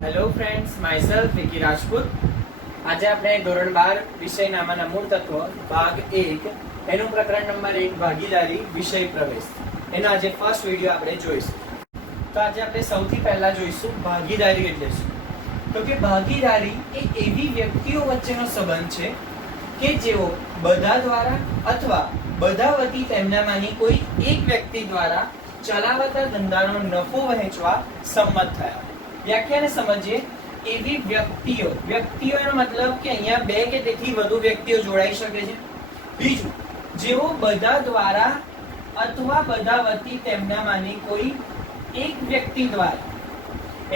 Hello friends, myself Vicky Rajput. આજે આપણે ધોરણ 12 વિષયનામાંના મૂળ તત્વો ભાગ 1 એનું પ્રકરણ નંબર 1 ભાગીદારી વિષય પ્રવેશ એનો આજે ફર્સ્ટ વિડિયો આપણે જોઈશું. તો આજે આપણે સૌથી પહેલા જોઈશું ભાગીદારી એટલે શું. તો કે ભાગીદારી એ એવી વ્યક્તિઓ વચ્ચેનો સંબંધ છે કે જેઓ બધા દ્વારા અથવા બધા વતી તેમનામાંની કોઈ એક વ્યક્તિ દ્વારા ચલાવતા ધંધાનો નફો વહેંચવા સંમત થયા. વ્યાખ્યાને સમજીએ. એવી વ્યક્તિઓનો મતલબ કે અહીંયા બે કે તેથી વધુ વ્યક્તિઓ જોડાઈ શકે છે. બીજું, જેઓ બધા દ્વારા અથવા બધા વતી તેમનામાંની કોઈ એક વ્યક્તિ દ્વારા.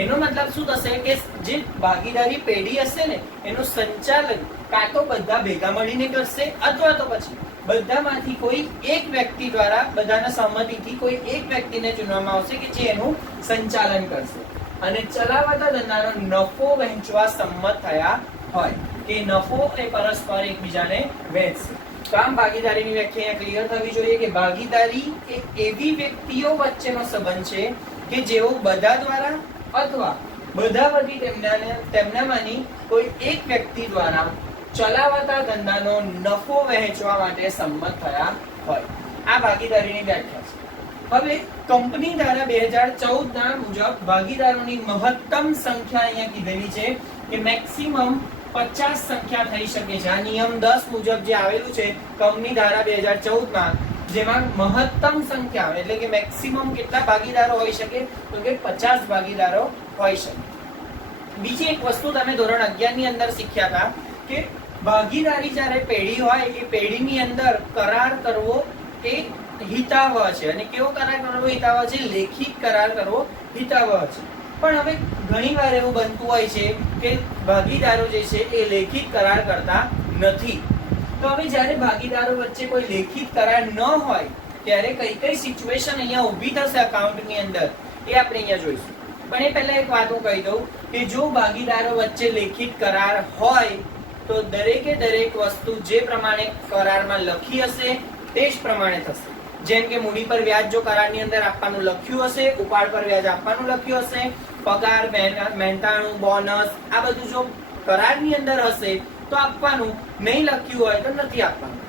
એનો મતલબ શું થશે કે જે ભાગીદારી પેઢી હશે ને એનું સંચાલન કાં તો બધા ભેગા મળીને કરશે અથવા તો પછી બધામાંથી કોઈ એક વ્યક્તિ દ્વારા બધાના સહમતિથી કોઈ એક વ્યક્તિને ચૂનવામાં આવશે કે જે એનું સંચાલન કરશે અને ચલાવતા ધંધાનો નફો વહેંચવા સંમત થયા હોય કે નફો એ પરસ્પર એકબીજાને વહેંચશે. તો આમ ભાગીદારીની વ્યાખ્યા ક્લિયર થવી જોઈએ કે ભાગીદારી એ એવી વ્યક્તિઓ વચ્ચેનો સંબંધ છે કે જેઓ બધા દ્વારા અથવા બધા વતી તેમનામાંની કોઈ એક વ્યક્તિ દ્વારા ચલાવતા ધંધાનો નફો વહેંચવા માટે સંમત થયા હોય. આ ભાગીદારીની વ્યાખ્યા છે. હવે કંપની ધારા 2014 ના મુજબ ભાગીદારોની મહત્તમ સંખ્યા અહીંયા કીધેલી છે કે મેક્સિમમ 50 સંખ્યા થઈ શકે છે. આ નિયમ 10 મુજબ જે આવેલું છે કંપની ધારા 2014 માં, જેમાં મહત્તમ સંખ્યા એટલે કે મેક્સિમમ કેટલા ભાગીદારો હોઈ શકે તો કે 50 ભાગીદારો હોઈ શકે. બીજી એક વસ્તુ તમે ધોરણ 11 ની અંદર શીખ્યા હતા કે ભાગીદારી જ્યારે પેઢી હોય એ પેઢીની અંદર કરાર કરવો એ હિતાવહ છે. અને કેવો કરાર કરવો હિતાવહ છે? લેખિત કરાર કરવો હિતાવહ છે. પણ હવે ઘણી વાર એવું બનતું હોય છે કે ભાગીદારો જે છે એ લેખિત કરાર કરતા નથી. તો હવે જ્યારે ભાગીદારો વચ્ચે કોઈ લેખિત કરાર ન હોય ત્યારે કઈ કઈ સિચ્યુએશન અહીંયા ઊભી થશે અકાઉન્ટની અંદર એ આપણે અહીંયા જોઈશું. પણ એ પહેલા એક વાત હું કહી દઉં કે જો ભાગીદારો વચ્ચે લેખિત કરાર હોય તો દરેકે દરેક વસ્તુ જે પ્રમાણે કરારમાં લખી હશે તે જ પ્રમાણે થશે. જેમ કે મૂડી પર વ્યાજ જો કરારની અંદર આપવાનું લખ્યું હશે, ઉપાડ પર વ્યાજ આપવાનું લખ્યું હશે, પગાર, મહેનતાણું, બોનસ આ બધું જો કરારની અંદર હશે તો આપવાનું, નહીં લખ્યું હોય તો નથી આપવાનું.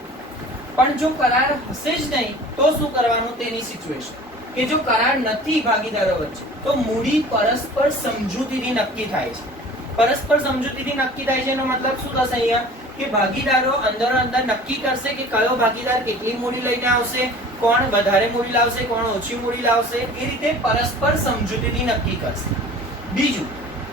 પણ જો કરાર હશે જ નહીં તો શું કરવાનું તેની સિચ્યુએશન કે જો કરાર નથી ભાગીદારો વચ્ચે તો મૂડી પરસ્પર સમજૂતીથી નક્કી થાય છે. પરસ્પર સમજૂતીથી નક્કી થાય છે એનો મતલબ શું થશે અહીંયા કે ભાગીદારો અંદર નક્કી કરશે કે કયો ભાગીદાર કેટલી મૂડી લઈને આવશે, કોણ વધારે મૂડી લાવશે, કોણ ઓછી મૂડી લાવશે, એ રીતે પરસ્પર સમજૂતીથી નક્કી કરશે. બીજું,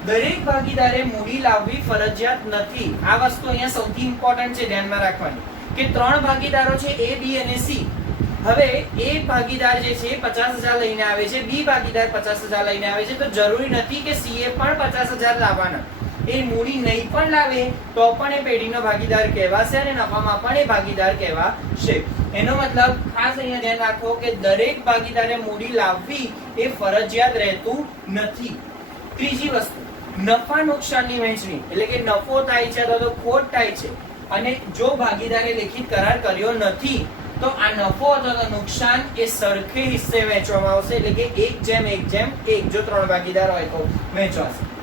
દરેક ભાગીદારે મૂડી લાવવી ફરજિયાત નથી. આ વસ્તુ અહીંયા સૌથી ઇમ્પોર્ટન્ટ છે, ધ્યાનમાં રાખવાની કે 3 ભાગીદારો છે A, B અને C. હવે A ભાગીદાર જે છે 50,000 લઈને આવે છે, B ભાગીદાર 50,000 લઈને આવે છે, તો જરૂરી નથી કે C એ પણ 50,000 લાવવાના. એ મૂડી નહીં પણ લાવે તો પણ એ પેઢીનો ભાગીદાર કહેવાશે અને નફામાં પણ એ ભાગીદાર કહેવાશે. એનો મતલબ ખાસ અહીંયા ધ્યાન રાખો કે દરેક ભાગીદારે મૂડી લાવવી એ ફરજિયાત રહેતું નથી. ત્રીજી વસ્તુ, નફા નુકસાનની વહેંચણી એટલે કે નફો થાય છે અથવા તો ખોટ થાય છે અને જો ભાગીદારે લેખિત કરાર કર્યો નથી તો આ નફો અથવા તો નુકસાન એ સરખે હિસ્સે વહેંચવામાં આવશે. એટલે કે 1:1:1 જો 3 ભાગીદાર હોય તો વહેંચવાશે.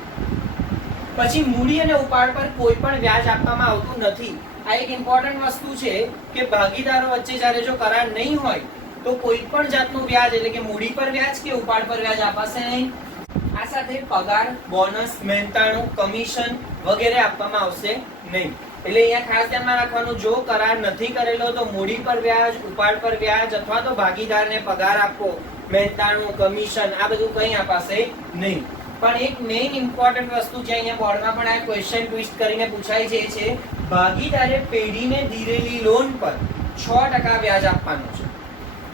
પછી મૂડી અને ઉપાડ પર કોઈ પણ વ્યાજ આપવામાં આવતું નથી. આ એક ઇમ્પોર્ટન્ટ વસ્તુ છે કે ભાગીદારો વચ્ચે જ્યારે જો કરાર નહીં હોય તો કોઈ પણ જાતનું વ્યાજ એટલે કે મૂડી પર વ્યાજ કે ઉપાડ પર વ્યાજ અપાશે નહીં. આ સાથે પગાર, બોનસ, મહેનતાણું, કમિશન વગેરે આપવામાં આવશે નહીં. એટલે અહીંયા ખાસ ધ્યાનમાં રાખવાનું, જો કરાર નથી કરેલો તો મૂડી પર વ્યાજ, ઉપાડ પર વ્યાજ અથવા તો ભાગીદારને પગાર આપવો, મહેનતાણું, કમિશન આ બધું કંઈ અપાશે નહીં. પણ એક મેઇન ઇમ્પોર્ટન્ટ વસ્તુ જે અહીંયા બોર્ડમાં પણ આ ક્વેશ્ચન ટ્વિસ્ટ કરીને પૂછાય છે એ છે ભાગીદારે પેઢીને દીધેલી લોન પર 6% વ્યાજ આપવાનું છે.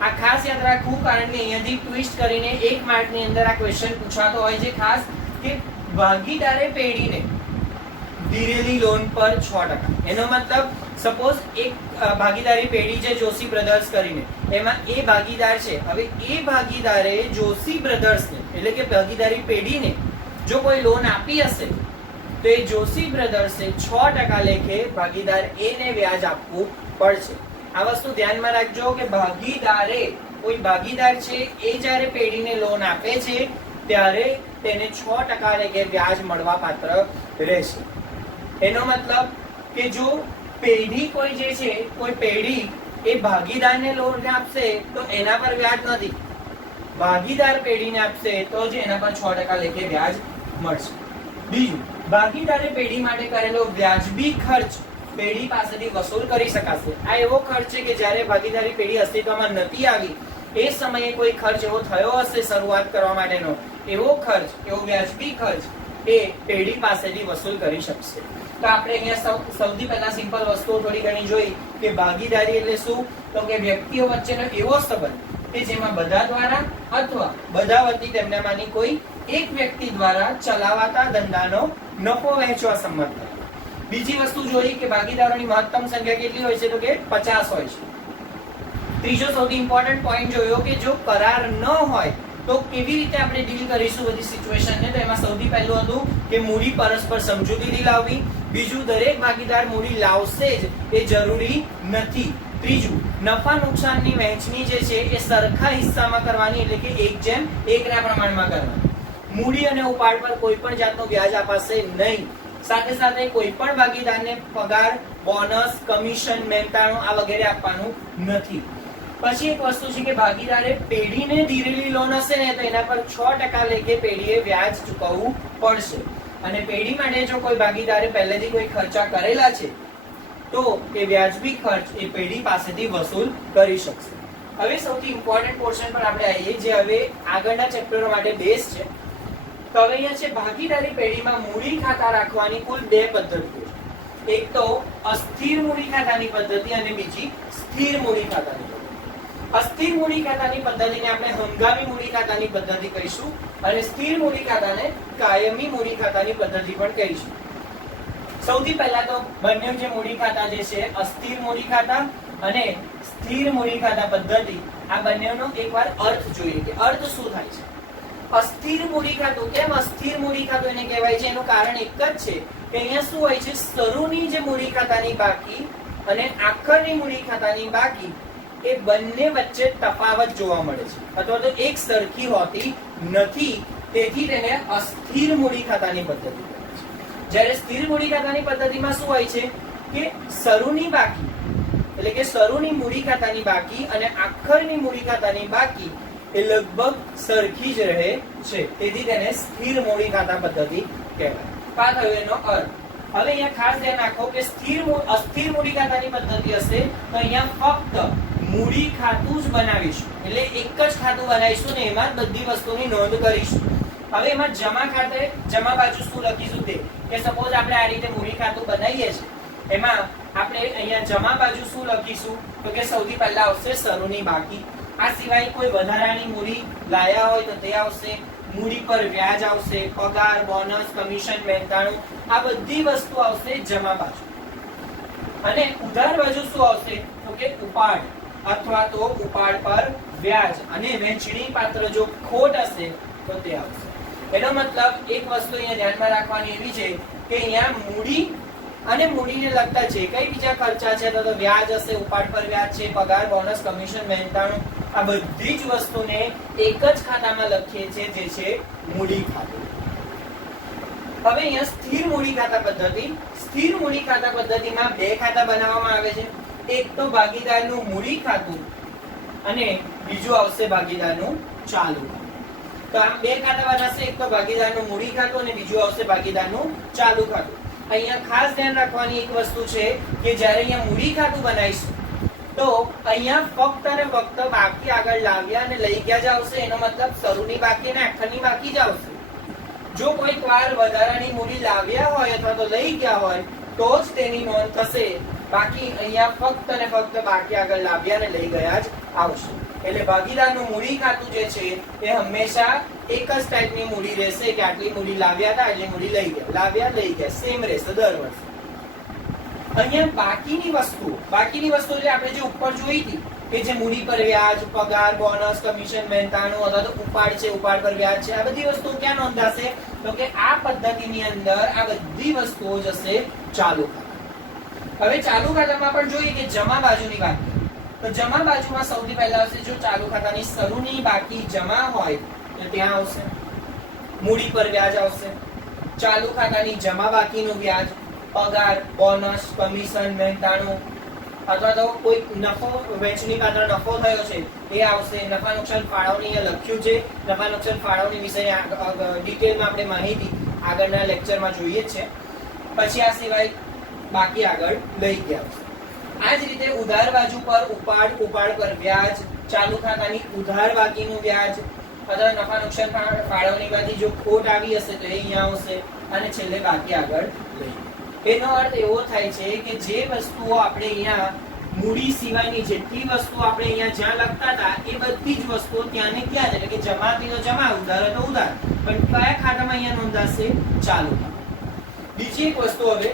આ ખાસ યાદ રાખવું કારણ કે અહીંયાથી ટ્વિસ્ટ કરીને 1 માર્કની અંદર આ ક્વેશ્ચન પૂછાતો હોય છે. ખાસ કે ભાગીદારે પેઢીને દીધેલી લોન પર 6%. એનો મતલબ સપોઝ એક ભાગીદારી પેઢી છે જોશી બ્રધર્સ કરીને, એમાં એ ભાગીદાર છે. હવે એ ભાગીદારે જોશી બ્રધર્સને એટલે કે ભાગીદારી પેઢીને જો કોઈ લોન આપી હશે તો એ જોશી બ્રધર્સે 6% લેખે ભાગીદાર એ ને વ્યાજ આપવું પડશે. આ વસ્તુ ધ્યાનમાં રાખજો કે ભાગીદારે કોઈ ભાગીદાર છે એ જ્યારે પેઢીને લોન આપે છે ત્યારે તેને 6% લેખે વ્યાજ મળવા પાત્ર રહેશે. એનો મતલબ કે જો પેઢી કોઈ જે છે, કોઈ પેઢી એ ભાગીદારને લોન આપશે તો એના પર વ્યાજ નથી, ભાગીદાર પેઢીને આપશે તો જ એના પર 6% લેખે વ્યાજ મળશે. બીજું, ભાગીદારે પેઢી માટે કરેલો વ્યાજબી ખર્ચ પેઢી પાસેથી વસૂલ કરી શકાશે. આ એવો ખર્ચ છે કે જ્યારે ભાગીદારી પેઢી અસ્તિત્વમાં નથી આવી એ સમયે કોઈ ખર્ચ એવો થયો હશે શરૂઆત કરવા માટેનો, એવો ખર્ચ, એવો વ્યાજબી ખર્ચ એ પેઢી પાસેથી વસૂલ કરી શકશે. તો આપણે અહીંયા સૌથી પહેલા સિમ્પલ વસ્તુઓ થોડી ઘણી જોઈ કે ભાગીદારી એટલે શું, તો કે વ્યક્તિઓ વચ્ચેનો એવો સંબંધ કે જેમાં બધા દ્વારા અથવા બધા વતી તેમનામાંની કોઈ એક વ્યક્તિ દ્વારા ચલાવાતા ધંધાનો નફો વહેંચવા સંમત થાય. બીજી વસ્તુ જોઈ કે ભાગીદારોની મહત્તમ સંખ્યા કેટલી હોય છે, તો કે 50 હોય છે. ત્રીજો સૌથી ઇમ્પોર્ટન્ટ પોઈન્ટ જોયો કે જો કરાર ન હોય તો કેવી રીતે આપણે ડીલ કરીશું બધી સિચ્યુએશનને. તો એમાં સૌથી પહેલું હતું કે મૂડી પરસ્પર સમજૂતીથી લાવવી. બીજું, દરેક ભાગીદાર મૂડી લાવશે જ એ જરૂરી નથી. ત્રીજું, નફા નુકસાનની વહેંચણી જે છે એ સરખા હિસ્સામાં કરવાની, એટલે કે 1:1 ના પ્રમાણમાં કરવાની. મૂડી અને ઉપાડ પર કોઈ પણ જાતનો વ્યાજ અપાશે નહીં. સાથે સાથે કોઈ પણ ભાગીદારને પગાર, બોનસ, કમિશન, મહેનતાણું આ વગેરે આપવાનું નથી. પછી એક વસ્તુ છે કે ભાગીદારે પેઢીને ધીરેલી લોન હશે ને તો એના પર 6% લેખે પેઢીએ વ્યાજ ચૂકવવું પડશે. અને પેઢી માટે જો કોઈ ભાગીદારે પહેલેથી કોઈ ખર્ચા કરેલા છે તો એ વ્યાજબી ખર્ચ એ પેઢી પાસેથી વસૂલ કરી શકશે. હવે સૌથી ઇમ્પોર્ટન્ટ પોર્શન પર આપણે આવીએ, જે હવે આગળના ચેપ્ટરો માટે બેઝ છે. તો હવે અહીંયા છે ભાગીદારી પેઢીમાં મૂડી ખાતા રાખવાની કુલ 2 પદ્ધતિઓ. એક તો અસ્થિર મૂડી ખાતાની પદ્ધતિ અને બીજી સ્થિર મૂડી ખાતાની પદ્ધતિ. અસ્થિર મૂડી ખાતાની પદ્ધતિને આપણે હંગામી મૂડી ખાતાની પદ્ધતિ કહીશું અને સ્થિર મૂડી ખાતાને કાયમી મૂડી ખાતાની પદ્ધતિ પણ કહીશું. સૌથી પહેલા તો બંને જે મૂડી ખાતા જે છે, અસ્થિર મૂડી ખાતા અને સ્થિર મૂડી ખાતા પદ્ધતિ, આ બંનેનો એકવાર અર્થ જોઈએ કે અર્થ શું થાય છે. અસ્થિર મૂડી ખાતું, કેમ અસ્થિર મૂડી ખાતું એને કહેવાય છે, એનું કારણ એક જ છે કે અહીંયા શું હોય છે, શરૂની જે મૂડી ખાતાની બાકી અને આખરની મૂડી ખાતાની બાકી એ બંને વચ્ચે તફાવત જોવા મળે છે અથવા તો એક સરખી હોતી નથી. તેથી તેને અસ્થિર મૂડી ખાતાની પદ્ધતિ કહેવાય છે. જ્યારે સ્થિર મૂડી ખાતાની પદ્ધતિમાં શું હોય છે કે શરૂની બાકી, એટલે કે શરૂની મૂડી ખાતાની બાકી અને આખરની મૂડી ખાતાની બાકી એ લગભગ સરખી જ રહે છે. તેથી તેને સ્થિર મૂડી ખાતા પદ્ધતિ કહેવાય. આ થયો એનો અર્થ. હવે અહીંયા ખાસ ધ્યાન રાખો કે અસ્થિર મૂડી ખાતાની પદ્ધતિ હશે તો અહીંયા ફક્ત મૂડી ખાતું જ બનાવીશું, એટલે એક જ ખાતું બનાવીશું ને એમાં બધી વસ્તુની નોંધ કરીશું. હવે એમાં જમા ખાતે જમા બાજુ શું લખીશું તે કે સપોઝ આપણે આ રીતે મૂડી ખાતું બનાવીએ છીએ, એમાં આપણે અહીંયા જમા બાજુ શું લખીશું તો કે સૌથી પહેલા આવશે શરૂની બાકી. આ સિવાય કોઈ વધારાની મૂડી લાયા હોય તો તે આવશે. મૂડી પર વ્યાજ આવશે, પગાર, બોનસ, કમિશન, મહેનતાણું આ બધી વસ્તુ આવશે જમા બાજુ. અને ઉધાર બાજુ શું આવશે તો કે ઉપાડ અથવા તો ઉપાડ પર વ્યાજ અને વહેંચણી પાત્ર જો ખોટ હશે તો તે આવશે. એનો મતલબ એક વસ્તુ અહીંયા ધ્યાનમાં રાખવાની એવી છે કે અહીંયા મૂડી અને મૂડીને લગતા જે કઈ બીજા ખર્ચા છે તો વ્યાજ હશે, ઉપાડ પર વ્યાજ છે, પગાર, બોનસ, કમિશન, મહેનતાણું આ બધી જ વસ્તુને એક જ ખાતામાં લખીએ છીએ જે છે મૂડી ખાતું. હવે અહીંયા સ્થિર મૂડી ખાતા પદ્ધતિ. સ્થિર મૂડી ખાતા પદ્ધતિમાં 2 ખાતા બનાવવામાં આવે છે. એક તો ભાગીદારનું મૂડી ખાતું અને બીજું આવશે ભાગીદારનું ચાલુ ખાતું. તો આમ 2 ખાતા બનાવશે, એક તો ભાગીદારનું મૂડી ખાતું અને બીજું આવશે ભાગીદારનું ચાલુ ખાતું. અહીંયા ખાસ ધ્યાન રાખવાની એક વસ્તુ છે કે જ્યારે અહીંયા મૂડી ખાતું બનાવીશું તો અહીંયા ફક્ત અને ફક્ત બાકી આગળ લાવ્યા અને લઈ ગયા જ આવશે. એનો મતલબ શરૂની બાકી અને આખરની બાકી જ આવશે. જો કોઈક વાર વધારાની મૂડી લાવ્યા હોય અથવા તો લઈ ગયા હોય તો જ તેની નોંધ થશે. બાકી અહીંયા ફક્ત અને ફક્ત બાકી આગળ લાવ્યા અને લઈ ગયા જ આવશે. એટલે ભાગીદારનું મૂડી ખાતું જે છે એ હંમેશા એક જ ટાઈપની મૂડી રહેશે કે આટલી મૂડી લાવ્યા હતા, આટલી મૂડી લઈ ગયા, લાવ્યા લઈ ગયા, સેમ રહેશે દર વર્ષે. અહીંયા બાકીની વસ્તુ એટલે આપણે જે ઉપર જોઈ હતી કે જે મૂડી પર વ્યાજ, પગાર, બોનસ, કમિશન, મહેનતાણું અથવા તો ઉપાડ છે, ઉપાડ પર વ્યાજ છે, આ બધી વસ્તુઓ ક્યાં નોંધાશે તો કે આ પદ્ધતિની અંદર આ બધી વસ્તુઓ જશે ચાલુ ખાતા. હવે ચાલુ ખાતામાં પણ જોઈએ કે જમા બાજુની બાકી. તો જમા બાજુમાં સૌથી પહેલા આવશે જો ચાલુ ખાતાની શરૂની બાકી જમા હોય તો ત્યાં આવશે. મૂડી પર વ્યાજ આવશે. ચાલુ ખાતાની જમા બાકીનું વ્યાજ, પગાર, બોનસ, કમિશન, મહેનતાણું અથવા તો કોઈ નફો, વહેંચણી પાત્ર નફો થયો છે એ આવશે. નફા નુકસાન ફાળવણી અહીંયા લખ્યું છે. નફા નુકસાન ફાળવણી વિશે ડિટેલમાં આપણે માહિતી આગળના લેક્ચરમાં જોઈએ છે. પછી આ સિવાય બાકી આગળ લઈ ગયા. આ જ રીતે ઉધાર બાજુ પર ઉપાડ પર વ્યાજ, ચાલુ ખાતાની ઉધાર બાકીનું વ્યાજ અથવા નફા નુકસાન ફાળવણીમાંથી જો ખોટ આવી હશે તો એ અહીંયા આવશે. અને છેલ્લે બાકી આગળ લઈ. એનો અર્થ એવો થાય છે કે જે વસ્તુઓ આપણે અહીંયા મૂડી સિવાયની જેટલી વસ્તુઓ આપણે અહીંયા જ્યાં લખતા હતા એ બધી જ વસ્તુઓ ત્યાં ને ત્યાં, એટલે કે જમા હતી તો જમા, ઉધાર હતો ઉધાર, પણ કયા ખાતામાં અહીંયા નોંધાશે? ચાલુ ખાતા. બીજી એક વસ્તુ, હવે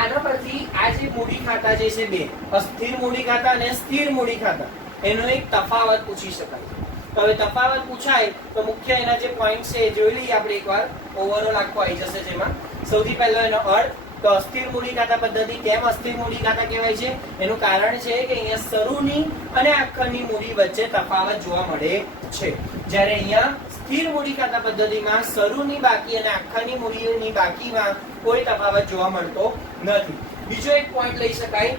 આના પરથી આ જે મૂડી ખાતા જે છે બે, અસ્થિર મૂડી ખાતા અને સ્થિર મૂડી ખાતા, એનો એક તફાવત પૂછી શકાય. તો હવે તફાવત પૂછાય તો મુખ્ય એના જે પોઈન્ટ છે એ જોઈ લઈએ આપણે એકવાર. ઓવરઓલ આખો આવી જશે. જેમાં સૌથી પહેલો એનો અર્થ, તો અસ્થિર મૂડી ખાતા પદ્ધતિ કેમ અસ્થિર મૂડી ખાતા કહેવાય છે? એનું કારણ છે કે અહીંયા શરૂની અને આખરની મૂડી વચ્ચે તફાવત જોવા મળે છે, જ્યારે અહીંયા સ્થિર મૂડી ખાતા પદ્ધતિમાં શરૂની બાકી અને આખરની મૂડીની બાકીમાં કોઈ તફાવત જોવા મળતો નથી. બીજો એક પોઈન્ટ લઈ શકાય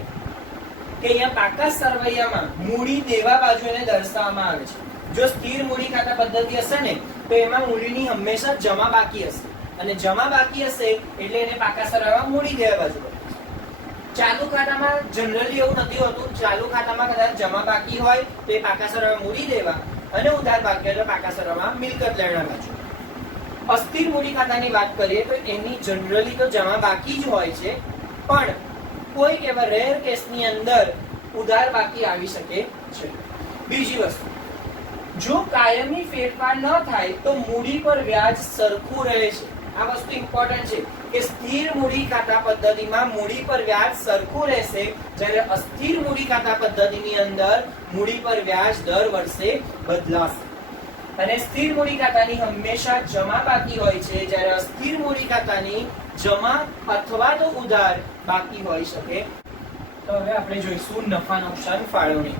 કે અહીંયા પાકા સરવૈયામાં મૂડી દેવા બાજુ એને દર્શાવવામાં આવે છે. જો સ્થિર મૂડી ખાતા પદ્ધતિ હશે ને તો એમાં મૂડીની હંમેશા જમા બાકી હશે, અને જમા બાકી હશે એટલે એને પાકા સરવાળામાં મૂડી દેવા બાજુ. ચાલુ ખાતામાં જનરલી એવું નથી હોતું. ચાલુ ખાતામાં કદાચ જમા બાકી હોય તો એ પાકા સરવાળામાં મૂડી દેવા, અને ઉધાર બાકી હોય તો પાકા સરવાળામાં મિલકત લેણા બાજુ. અસ્થિર મૂડી ખાતાની વાત કરીએ તો એની જનરલી તો જમા બાકી જ હોય છે, પણ કોઈક એવા રેર કેસની અંદર ઉધાર બાકી આવી શકે છે. બીજી વસ્તુ, જો કાયમી ફેરફાર ન થાય તો મૂડી પર વ્યાજ સરખું રહે છે. આ વસ્તુ ઇમ્પોર્ટન્ટ છે કે સ્થિર મૂડી ખાતા પદ્ધતિમાં મૂડી પર વ્યાજ સરખું રહેશે, જ્યારે અસ્થિર મૂડી ખાતા પદ્ધતિની અંદર મૂડી પર વ્યાજ દર વર્ષે બદલાશે. અને સ્થિર મૂડી ખાતાની હંમેશા જમા બાકી હોય છે, જ્યારે અસ્થિર મૂડી ખાતાની જમા અથવા તો ઉધાર બાકી હોઈ શકે. તો હવે આપણે જોઈશું નફા નુકસાન ફાળવણી.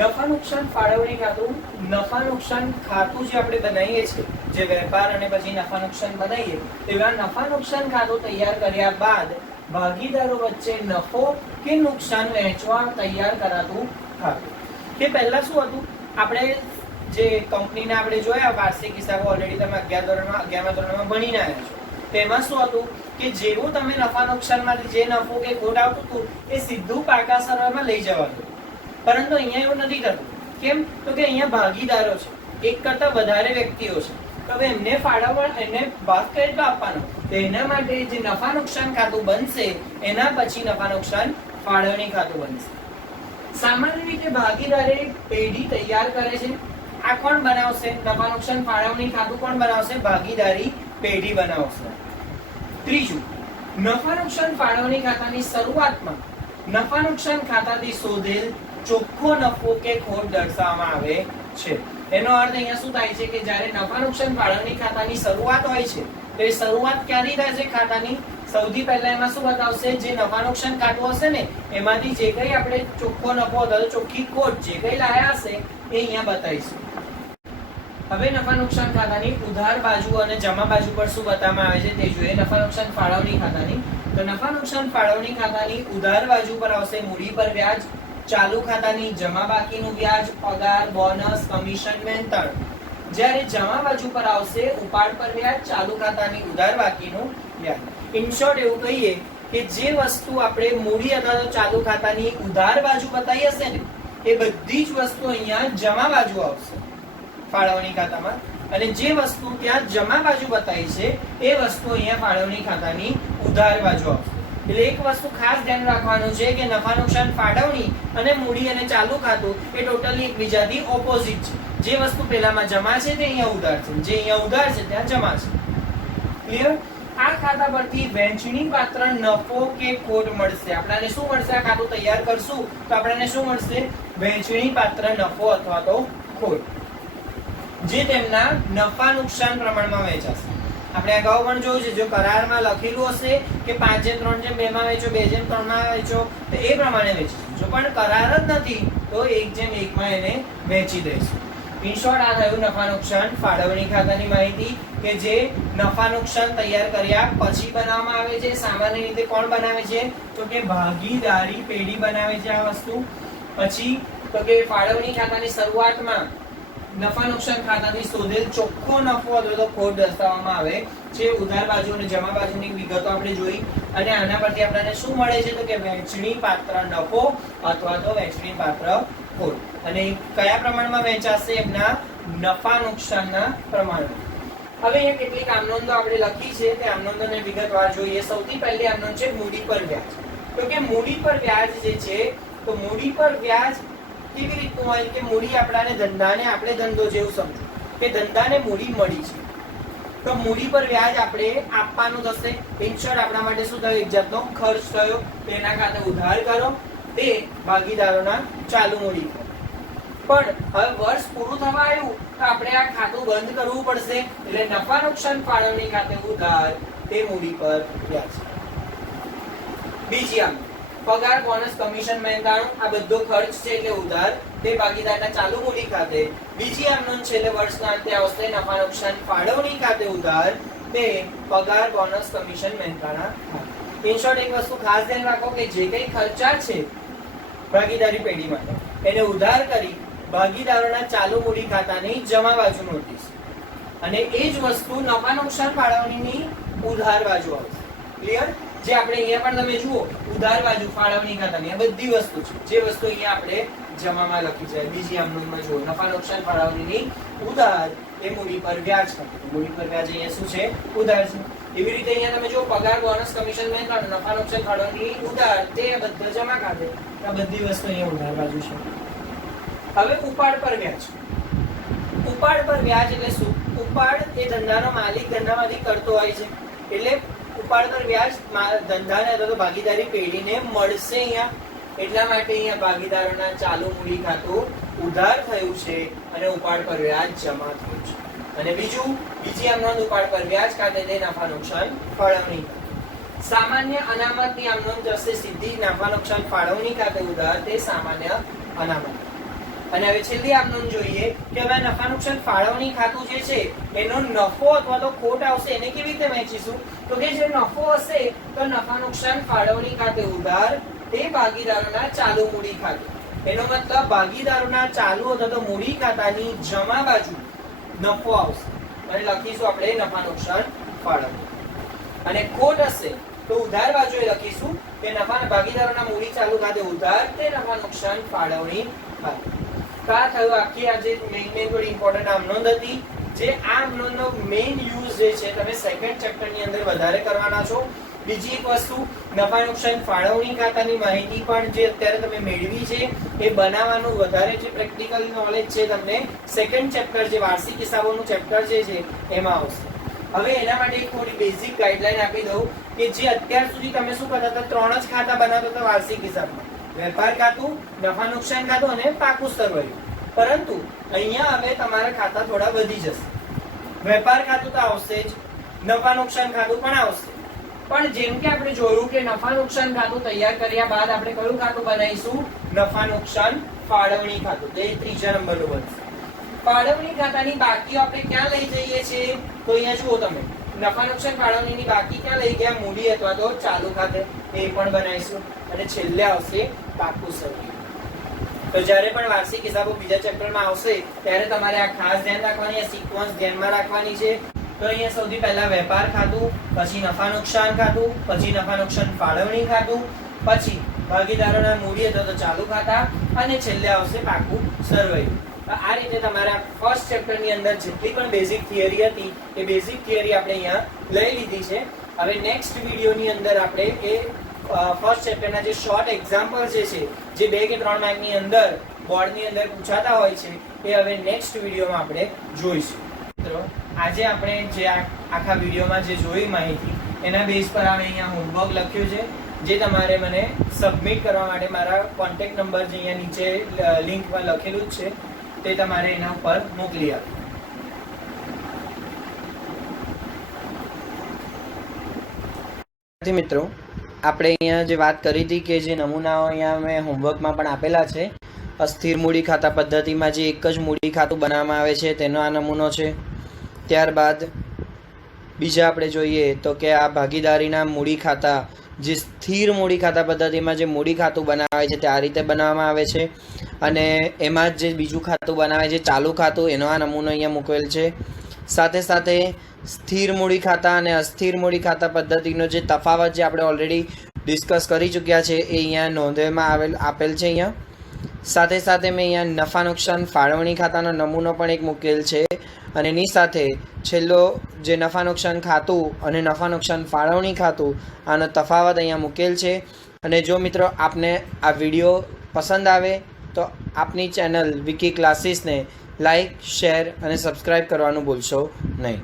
નફા નુકસાન ફાળવણી ખાતું, નફા નુકસાન ખાતું જે આપણે બનાવીએ છીએ, જે વેપાર અને પછી નફા નુકસાન બનાવીએ, તેવા નફા નુકસાન ખાતું તૈયાર કર્યા બાદ ભાગીદારો વચ્ચે નફો કે નુકસાન વહેંચવા તૈયાર કરાતું ખાતું. કે પહેલા શું હતું, આપણે જે કંપનીના આપણે જોયા વાર્ષિક હિસાબો, ઓલરેડી તમે 11મા ધોરણમાં ભણીને આવ્યા છો. તેમાં શું હતું કે જેવું તમે નફા નુકસાનમાંથી જે નફો કે ખોટ આવતું હતું એ સીધું પાકા સરવાળામાં લઈ જવાનું. પરંતુ અહીંયા એવું નથી થતું. કેમ? તો કે અહીંયા ભાગીદારો છે, એક કરતા વધારે વ્યક્તિઓ છે, તો હવે એમને ફાળવવા, એમને ભાગ કઈ રીતે આપવાનો? તો એના માટે જે નફા નુકસાન ખાતું બનશે એના પછી નફા નુકસાન ફાળવણી ખાતું બનશે. સામાન્ય રીતે ભાગીદારે પેઢી તૈયાર કરે છે. આ કોણ બનાવશે? નફા નુકસાન ફાળવણી ખાતું કોણ બનાવશે? ભાગીદારી પેઢી બનાવશે. ત્રીજું, નફા નુકસાન ફાળવણી ખાતાની શરૂઆતમાં નફા નુકસાન ખાતાથી શોધેલ ચોખ્ખો નફો કે ખોટ દર્શાવવામાં આવે છે. એનો અર્થ અહીંયા શું થાય છે કે જ્યારે નફા નુકસાન ફાળવણી ખાતાની શરૂઆત હોય છે તો એ શરૂઆત ક્યાંથી થાય છે ખાતાની? સૌથી પહેલા એમાં શું બતાવશે? જે નફા નુકસાન ખાતું હશે ને એમાંથી જે કઈ આપણે ચોખ્ખો નફો અથવા ચોખ્ખી ખોટ જે કઈ લાયા હશે એ અહીંયા બતાવીશું. હવે નફા નુકસાન ખાતાની ઉધાર બાજુ અને જમા બાજુ પર શું બતાવવામાં આવે છે તે જોઈએ. નફા નુકસાન ફાળવણી ખાતાની, તો નફા નુકસાન ફાળવણી ખાતાની ઉધાર બાજુ પર આવશે મૂડી પર વ્યાજ, ચાલુ ખાતાની જમા બાકીનું વ્યાજ, પગાર, બોનસ, કમિશન, મહેનતાણ. જ્યારે જમા બાજુ પર આવશે ઉપાડ પર વ્યાજ, ચાલુ ખાતાની ઉધાર બાકીનું વ્યાજ. ઇન શોર્ટ એવું કહીએ કે જે વસ્તુ આપણે મૂડી અથવા તો ચાલુ ખાતાની ઉધાર બાજુ બતાવી હશે ને એ બધી જ વસ્તુ અહીંયા જમા બાજુ આવશે ફાળવણી ખાતામાં, અને જે વસ્તુ ત્યાં જમા બાજુ બતાવી છે એ વસ્તુ અહીંયા ફાળવણી ખાતાની ઉધાર બાજુ આવશે. એટલે એક વસ્તુ ખાસ ધ્યાન રાખવાનું છે કે નફા નુકસાન ફાળવણી અને મૂડી અને ચાલુ ખાતું એ ટોટલી એકબીજાથી ઓપોઝિટ છે. જે વસ્તુ પહેલામાં જમા છે તે અહીંયા ઉધાર છે, જે અહીંયા ઉધાર છે ત્યાં જમા છે. ક્લિયર? આ ખાતા પરથી વહેંચણી પાત્ર નફો કે ખોટ મળશે. આપણને શું મળશે? આ ખાતું તૈયાર કરશું તો આપણને શું મળશે? વહેંચણી પાત્ર નફો અથવા તો ખોટ, જે તેમના નફા નુકસાન પ્રમાણમાં વહેંચાશે. આપણે અગાઉ પણ જોયું છે, જો કરારમાં લખેલું હશે કે 5:3:2 માં વેચો, 2:3 માં વેચો તો એ પ્રમાણે વેચીશું. જો પણ કરાર જ નથી તો 1:1 માં એને વેચી દઈશું. ઇન શોર્ટ આ થયું નફા નુકસાન ફાળવણી ખાતાની માહિતી કે જે નફા નુકસાન તૈયાર કર્યા પછી બનાવવામાં આવે છે. સામાન્ય રીતે કોણ બનાવે છે તો કે ભાગીદારી પેઢી બનાવે છે આ વસ્તુ. પછી તો કે ફાળવણી ખાતાની શરૂઆતમાં નફા નુકસાન ખાતાથી શોધેલ ચોખ્ખો નફો અથવા તો ખોટ દર્શાવવામાં આવે છે. ઉધાર બાજુ અને જમા બાજુની વિગતો આપણે જોઈ અને આના પરથી આપણને શું મળે છે તો કે વહેંચણી પાત્ર નફો અથવા તો વહેંચણી પાત્ર ખોટ અને કયા પ્રમાણમાં વહેંચાશે એમના નફા નુકસાનના પ્રમાણમાં. હવે અહીંયા કેટલીક આમનોંધો આપણે લખી છે તે આમનોંધોને વિગતવાર જોઈએ. સૌથી પહેલી આમનોંધ છે મૂડી પર વ્યાજ. તો કે મૂડી પર વ્યાજ જે છે તો મૂડી પર વ્યાજ કેવી રીતનું હોય કે મૂડી આપણાને ધંધાને આપણે ધંધો જેવું સમજો કે ધંધાને મૂડી મળી છે તો મૂડી પર વ્યાજ આપણે આપવાનું થશે. ઇન શોર્ટ આપણા માટે શું થયું એક જાતનો ખર્ચ થયો. તેના ખાતે ઉધાર કરો તે ભાગીદારોના ચાલુ મૂડી. પણ હવે વર્ષ પૂરું થવા આવ્યું તો આપણે આ ખાતું બંધ કરવું પડશે એટલે નફા નુકસાન ફાળવણી ખાતે ઉધાર તે મૂડી પર વ્યાજ. બીજી આમ પગાર બોનસ કમિશન મહેનતાણું આ બધો ખર્ચ છે એટલે ઉધાર તે ભાગીદારના ચાલુ મૂડી ખાતે. બીજી આમ નોંધ છે એટલે વર્ષના અંતે આવશે નફા નુકસાન ફાળવણી ખાતે ઉધાર તે પગાર બોનસ કમિશન મહેનતાણા. ઇન શોર્ટ એક વસ્તુ ખાસ ધ્યાન રાખો કે જે કંઈ ખર્ચા છે ભાગીદારી પેઢી માટે એને ઉધાર કરી ભાગીદારોના ચાલુ મૂડી ખાતાની જમા બાજુ નોંધીશ અને એ જ વસ્તુ નફા નુકસાન ફાળવણીની ઉધાર બાજુ આવશે. ક્લિયર? જે આપણે અહીંયા પણ તમે જુઓ ઉધાર બાજુ ફાળવણી ખાતાની આ બધી વસ્તુ છે જે વસ્તુ અહીંયા આપણે જમામાં લખી છે. બીજી આમનોંધમાં જુઓ નફા નુકસાન ફાળવણીની ઉધાર એ મૂડી પર વ્યાજ ખાતું. મૂડી પર વ્યાજ અહીંયા શું છે ઉધાર છે. એવી રીતે અહીંયા તમે જો પગાર બોનસ કમિશન મહેનતાણું નફા નુકસાન ફાળવણીની ઉધાર તે બધા જમા ખાતે. આ બધી વસ્તુ અહીંયા ઉધાર બાજુ છે. હવે ઉપાડ પર વ્યાજ. ઉપાડ પર વ્યાજ એટલે શું? ઉપાડ એ ધંધાનો માલિક ધંધામાંથી કરતો હોય છે એટલે ઉપાડ પર વ્યાજ ધંધાને અથવા તો ભાગીદારી પેઢીને મળશે અહીંયા. એટલા માટે અહીંયા ભાગીદારોના ચાલુ મૂડી ખાતું ઉધાર થયું છે અને ઉપાડ પર વ્યાજ જમા થયું છે. અને બીજી આમ નોંધ ઉપાડ પર વ્યાજ ખાતે તે નફા નુકસાન ફાળવણી. સામાન્ય અનામતની આમ નોંધ જશે સીધી નફા નુકસાન ફાળવણી ખાતે ઉધાર તે સામાન્ય અનામત. અને હવે છેલ્લી આમ નોંધ જોઈએ કે હવે નફા નુકસાન ફાળવણી ખાતું જે છે એનો નફો અથવા તો ખોટ આવશે એને કેવી રીતે વહેંચીશું તો કે જે નફો હશે તો નફા નુકસાન ફાળવણી ખાતે ઉધાર તે ભાગીદારોના ચાલુ મૂડી ખાતે. એનો મતલબ ભાગીદારોના ચાલુ અથવા તો મૂડી ખાતાની જમા બાજુ નફો આવશે અને લખીશું આપણે નફા નુકસાન ફાળવણી. અને ખોટ હશે તો ઉધાર બાજુએ લખીશું કે નફા ભાગીદારોના મૂડી ચાલુ ખાતે ઉધાર તે નફા નુકસાન ફાળવણી ખાતે. આ થયું આખી આ જે મેઇન થોડી ઇમ્પોર્ટન્ટ આમ નોંધ હતી. જે આમ નોંધનો મેઇન યુઝ જે છે તમે સેકન્ડ ચેપ્ટર ની અંદર વધારે કરવાના છો. બીજી એક વસ્તુ નફા નુકસાન ફાળવણી ખાતાની માહિતી પણ જે અત્યારે તમે મેળવી છે એ બનાવવાનું વધારે જે પ્રેક્ટિકલ નોલેજ છે તમને સેકન્ડ ચેપ્ટર જે વાર્ષિક હિસાબોનું ચેપ્ટર જે છે એમાં આવશે. હવે એના માટે એક થોડી બેઝિક ગાઈડલાઈન આપી દઉં કે જે અત્યાર સુધી તમે શું કરતા હતા 3 જ ખાતા બનાવતા હતા વાર્ષિક હિસાબમાં. વેપાર ખાતું, નફા નુકસાન ખાતું અને પાકું સરવૈયું. પરંતુ અહીંયા હવે તમારા ખાતા થોડા વધી જશે. વેપાર ખાતું તો આવશે જ, નફા નુકસાન ખાતું પણ આવશે. પણ જેમ કે આપણે જોયું કે નફા નુકસાન ખાતું તૈયાર કર્યા બાદ આપણે કયું ખાતું બનાવીશું? નફા નુકસાન ફાળવણી ખાતું. તે ત્રીજા નંબરનું બનશે. ફાળવણી ખાતાની બાકીઓ આપણે ક્યાં લઈ જઈએ છીએ તો અહીંયા જુઓ તમે નફા નુકસાન ફાળવણીની બાકી ક્યાં લઈ ગયા? મૂડી અથવા તો ચાલુ ખાતે. એ પણ બનાવીશું અને છેલ્લે આવશે પાકું સરવૈયું. તો જ્યારે પણ વાર્ષિક હિસાબો બીજા ચેપ્ટરમાં આવશે ત્યારે તમારે આ ખાસ ધ્યાન રાખવાની, આ સિક્વન્સ ધ્યાનમાં રાખવાની છે. તો અહીંયા સૌથી પહેલા વેપાર ખાતું, પછી નફા નુકસાન ખાતું, પછી નફા નુકસાન ફાળવણી ખાતું, પછી ભાગીદારોના મૂડી અથવા તો ચાલુ ખાતા અને છેલ્લે આવશે પાકું સરવૈયું. આ રીતે તમારા ફર્સ્ટ ચેપ્ટરની અંદર જેટલી પણ બેઝિક થિયરી હતી એ બેઝિક થિયરી આપણે અહીંયા લઈ લીધી છે. હવે નેક્સ્ટ વિડીયોની અંદર આપણે એ ફર્સ્ટ ચેપ્ટરના જે શોર્ટ એક્ઝામ્પલ જે છે જે 2 કે 3 માર્કની અંદર બોર્ડની અંદર પૂછાતા હોય છે એ હવે નેક્સ્ટ વિડીયોમાં આપણે જોઈશું. મિત્રો આજે આપણે જે આખા વિડીયોમાં જે જોઈ માહિતી એના બેઝ પર આપણે અહીંયા હોમવર્ક લખ્યું છે જે તમારે મને સબમિટ કરવા માટે મારા કોન્ટેક્ટ નંબર જે અહીંયા નીચે લિંકમાં લખેલું જ છે તે તમારે એના ઉપર મોકલી આપો. મિત્રો આપણે અહીંયા જે વાત કરી હતી કે જે નમૂનાઓ અહીંયા મેં હોમવર્કમાં પણ આપેલા છે અસ્થિર મૂડી ખાતા પદ્ધતિમાં જે એક જ મૂડી ખાતું બનાવવામાં આવે છે તેનો આ નમૂનો છે. ત્યારબાદ બીજા આપણે જોઈએ તો કે આ ભાગીદારીના મૂડી ખાતા, જે સ્થિર મૂડી ખાતા પદ્ધતિમાં જે મૂડી ખાતું બનાવે છે તે આ રીતે બનાવવામાં આવે છે. અને એમાં જ જે બીજું ખાતું બનાવે છે ચાલુ ખાતું, એનો આ નમૂનો અહીંયા મૂકેલ છે. સાથે સાથે સ્થિર મૂડી ખાતા અને અસ્થિર મૂડી ખાતા પદ્ધતિનો જે તફાવત જે આપણે ઓલરેડી ડિસ્કસ કરી ચૂક્યા છે એ અહીંયા નોંધવામાં આપેલ છે અહીંયા. સાથે સાથે મેં અહીંયા નફા નુકસાન ફાળવણી ખાતાનો નમૂનો પણ એક મૂકેલ છે. અને એની સાથે છેલ્લો જે નફા નુકસાન ખાતું અને નફા નુકસાન ફાળવણી ખાતું, આનો તફાવત અહીંયા મૂકેલ છે. અને જો મિત્રો આપને આ વિડીયો પસંદ આવે તો આપની ચેનલ વિકી ક્લાસીસને લાઈક, શેર અને સબસ્ક્રાઈબ કરવાનું ભૂલશો નહીં.